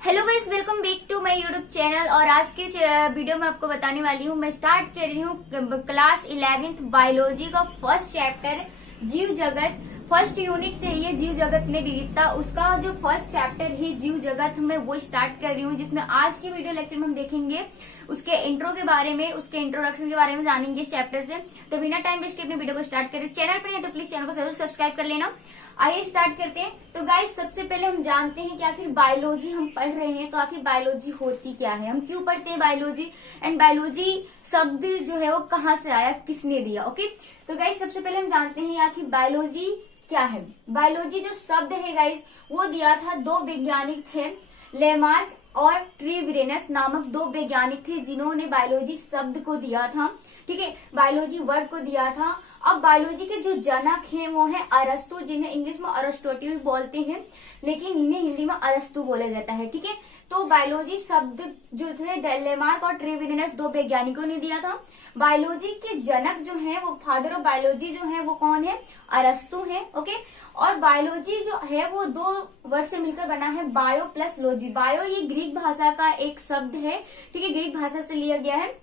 Hello guys, welcome back to my YouTube channel. और आज के वीडियो में आपको बताने वाली हूँ, मैं स्टार्ट कर रही हूँ क्लास 11th बायोलॉजी का फर्स्ट चैप्टर जीव जगत। फर्स्ट यूनिट से ये जीव जगत में विविधता, उसका जो फर्स्ट चैप्टर है जीव जगत में वो स्टार्ट कर रही हूँ, जिसमें आज के वीडियो लेक्चर में हम देखेंगे उसके इंट्रो के बारे में, उसके इंट्रोडक्शन के बारे में जानेंगे इस चैप्टर से। तो बिना टाइम वेस्ट के अपने वीडियो को स्टार्ट करें। चैनल पर है तो प्लीज चैनल को जरूर सब्सक्राइब कर लेना। आइए स्टार्ट करते हैं। तो गाइस, सबसे पहले हम जानते हैं कि आखिर बायोलॉजी हम पढ़ रहे हैं तो आखिर बायोलॉजी होती क्या है, हम क्यों पढ़ते हैं बायोलॉजी, एंड बायोलॉजी शब्द जो है वो कहाँ से आया, किसने दिया। ओके, तो गाइस सबसे पहले हम जानते हैं आखिर बायोलॉजी क्या है। बायोलॉजी जो शब्द है गाइस वो दिया था दो वैज्ञानिक थे, लेमार्क और ट्रीविरेनस नामक दो वैज्ञानिक थे जिन्होंने बायोलॉजी शब्द को दिया था। ठीक है, बायोलॉजी वर्ड को दिया था। अब बायोलॉजी के जो जनक हैं वो है अरस्तु, जिन्हें इंग्लिश में अरिस्टोटल बोलते हैं, लेकिन इन्हें हिंदी में अरस्तु बोला जाता है। ठीक है, तो बायोलॉजी शब्द जो थे लेमार्क और ट्रीविरेनस दो वैज्ञानिकों ने दिया था। बायोलॉजी के जनक जो है वो फादर ऑफ बायोलॉजी जो है वो कौन है, अरस्तु है। ओके, और बायोलॉजी जो है वो दो वर्ड से मिलकर बना है, बायो प्लस लॉजी। बायो ये ग्रीक भाषा का एक शब्द है, ठीक है, ग्रीक भाषा से लिया गया है।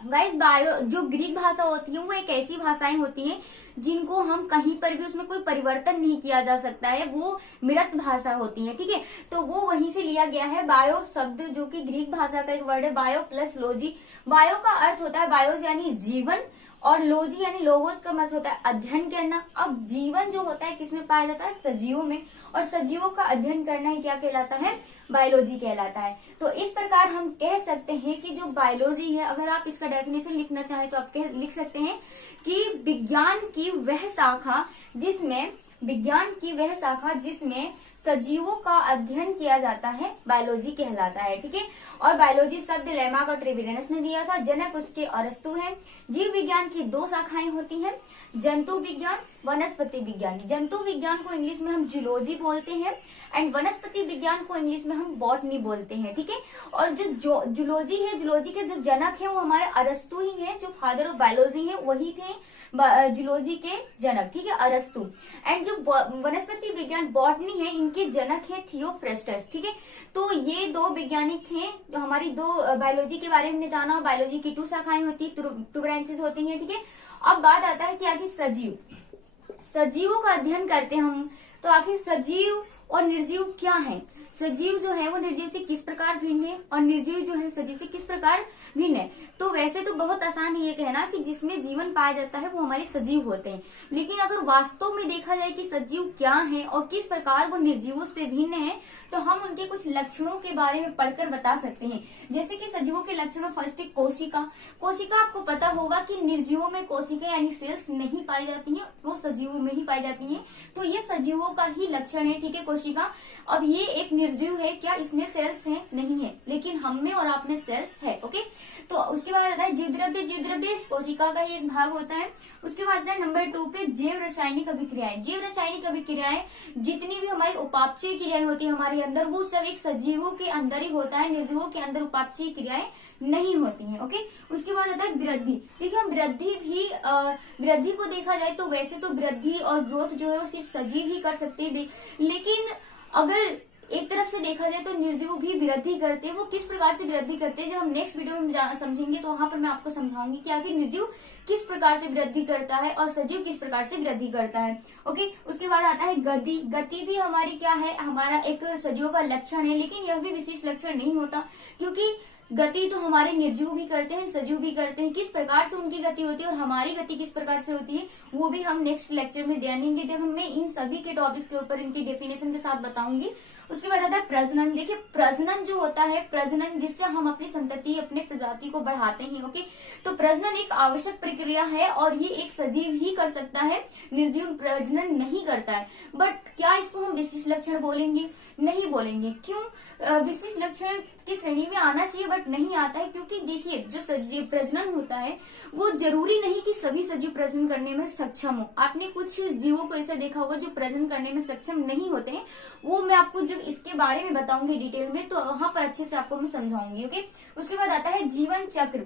गाइस, बायो जो ग्रीक भाषा होती है वो एक ऐसी भाषाएं होती हैं जिनको हम कहीं पर भी उसमें कोई परिवर्तन नहीं किया जा सकता है, वो मृत भाषा होती है। ठीक है, तो वो वहीं से लिया गया है बायो शब्द, जो कि ग्रीक भाषा का एक वर्ड है, बायो प्लस लॉजी। बायो का अर्थ होता है बायोज यानी जीवन, और लॉजी यानी लोगोस का मतलब होता है अध्ययन करना। अब जीवन जो होता है किसमें पाया जाता है, सजीवों में, और सजीवों का अध्ययन करना ही क्या कहलाता है, बायोलॉजी कहलाता है। तो इस प्रकार हम कह सकते हैं कि जो बायोलॉजी है, अगर आप इसका डेफिनेशन लिखना चाहें तो आप लिख सकते हैं कि विज्ञान की वह शाखा जिसमें सजीवों का अध्ययन किया जाता है, बायोलॉजी कहलाता है। ठीक है, और बायोलॉजी शब्द लेमार्क और ट्रीविरेनस ने दिया था, जनक उसके अरस्तु हैं। जीव विज्ञान की दो शाखाएं होती हैं, जंतु विज्ञान, वनस्पति विज्ञान। जंतु विज्ञान को इंग्लिश में हम जूलॉजी बोलते हैं, एंड वनस्पति विज्ञान को इंग्लिश में हम बॉटनी बोलते हैं। ठीक है, और जो जूलॉजी है, जूलॉजी के जो जनक है वो हमारे अरस्तु ही है, जो फादर ऑफ बायोलॉजी है वही थे जूलॉजी के जनक। ठीक है, अरस्तु। एंड जो वनस्पति विज्ञान बॉटनी है, इनके जनक है थियोफ्रेस्टस। ठीक है, तो ये दो वैज्ञानिक थे जो हमारी दो बायोलॉजी के बारे में जाना। बायोलॉजी की टू शाखाएं होती है, टू ब्रांचेस होती हैं। ठीक है, अब बात आता है कि आखिर सजीवों का अध्ययन करते हैं हम, तो आखिर सजीव और निर्जीव क्या है। सजीव जो है वो निर्जीव से किस प्रकार भिन्न है, और निर्जीव जो है सजीव से किस प्रकार भिन्न है। तो वैसे तो बहुत आसान है ये कहना कि जिसमें जीवन पाया जाता है वो हमारे सजीव होते हैं, लेकिन अगर वास्तव में देखा जाए कि सजीव क्या है और किस प्रकार वो निर्जीवों से भिन्न है, तो हम उनके कुछ लक्षणों के बारे में पढ़कर बता सकते हैं। जैसे कि सजीवों के लक्षण में फर्स्ट है कोशिका। कोशिका आपको पता होगा कि निर्जीवों में कोशिका यानी सेल्स नहीं पाई जाती है, वो सजीवों में ही पाई जाती है, तो ये सजीवों का ही लक्षण है। ठीक है, कोशिका। अब ये एक निर्जीव है, क्या इसमें सेल्स है, नहीं है, लेकिन हम में और आप में सेल्स है। ओके, तो उसके बाद आता है जीव द्रव्य। जीव द्रव्य कोशिका का ही एक भाग होता है। उसके बाद आता है नंबर 2 पे जैव रासायनिक अभिक्रियाएं। जैव रासायनिक अभिक्रियाएं जितनी भी हमारी उपापचय क्रियाएं होती है हमारे अंदर, वो सब एक सजीवों के अंदर ही होता है, निर्जीवों के अंदर उपापचय क्रियाएं नहीं होती हैं। ओके, उसके बाद आता है वृद्धि। देखिए, हम वृद्धि को देखा जाए तो वैसे तो वृद्धि और ग्रोथ जो है वो सिर्फ सजीव ही कर सकते हैं, लेकिन अगर एक तरफ से देखा जाए तो निर्जीव भी वृद्धि करते हैं। वो किस प्रकार से वृद्धि करते हैं, जब हम नेक्स्ट वीडियो में समझेंगे तो वहां पर मैं आपको समझाऊंगी कि आखिर निर्जीव किस प्रकार से वृद्धि करता है और सजीव किस प्रकार से वृद्धि करता है। ओके, उसके बाद आता है गति। गति भी हमारी क्या है, हमारा एक सजीव का लक्षण है, लेकिन यह भी विशेष लक्षण नहीं होता, क्योंकि गति तो हमारे निर्जीव भी करते हैं, सजीव भी करते हैं। किस प्रकार से उनकी गति होती है और हमारी गति किस प्रकार से होती है वो भी हम नेक्स्ट लेक्चर में जानेंगे, जब मैं इन सभी के टॉपिक्स के ऊपर इनकी डेफिनेशन के साथ बताऊंगी। उसके बाद आता है प्रजनन। देखिए, प्रजनन जो होता है, प्रजनन जिससे हम अपनी संतति, अपने प्रजाति को बढ़ाते हैं। ओके, तो प्रजनन एक आवश्यक प्रक्रिया है और ये एक सजीव ही कर सकता है, निर्जीव प्रजनन नहीं करता है। बट क्या इसको हम विशिष्ट लक्षण बोलेंगे, नहीं बोलेंगे। क्यों, विशिष्ट लक्षण की श्रेणी में आना चाहिए बट नहीं आता है, क्योंकि देखिए जो सजीव प्रजनन होता है वो जरूरी नहीं कि सभी सजीव प्रजनन करने में सक्षम हो। आपने कुछ जीवों को ऐसा देखा होगा जो प्रजनन करने में सक्षम नहीं होते हैं, वो मैं आपको जब इसके बारे में बताऊंगी डिटेल में तो वहां पर अच्छे से आपको मैं समझाऊंगी। ओके, उसके बाद आता है जीवन चक्र।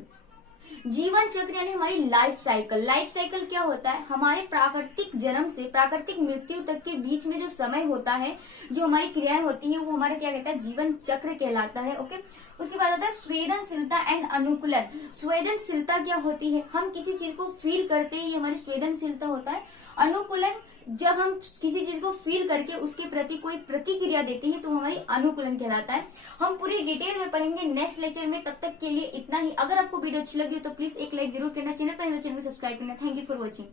जीवन चक्र यानी हमारी लाइफ साइकिल। लाइफ साइकिल क्या होता है? हमारे प्राकृतिक जन्म से प्राकृतिक मृत्यु तक के बीच में जो समय होता है, जो हमारी क्रियाएं होती हैं, वो हमारा क्या कहता है? जीवन चक्र कहलाता है। ओके, उसके बाद आता है संवेदनशीलता एंड अनुकूलन। संवेदनशीलता क्या होती है? हम किसी चीज को फील करते ही हमारी संवेदनशीलता होता है। अनुकूलन, जब हम किसी चीज को फील करके उसके प्रति कोई प्रतिक्रिया देते हैं तो हमारी अनुकूलन कहलाता है। हम पूरी डिटेल में पढ़ेंगे नेक्स्ट लेक्चर में। तब तक के लिए इतना ही। अगर आपको वीडियो अच्छी लगी हो तो प्लीज एक लाइक जरूर करना, चैनल पर सब्सक्राइब करना। Thank you for watching.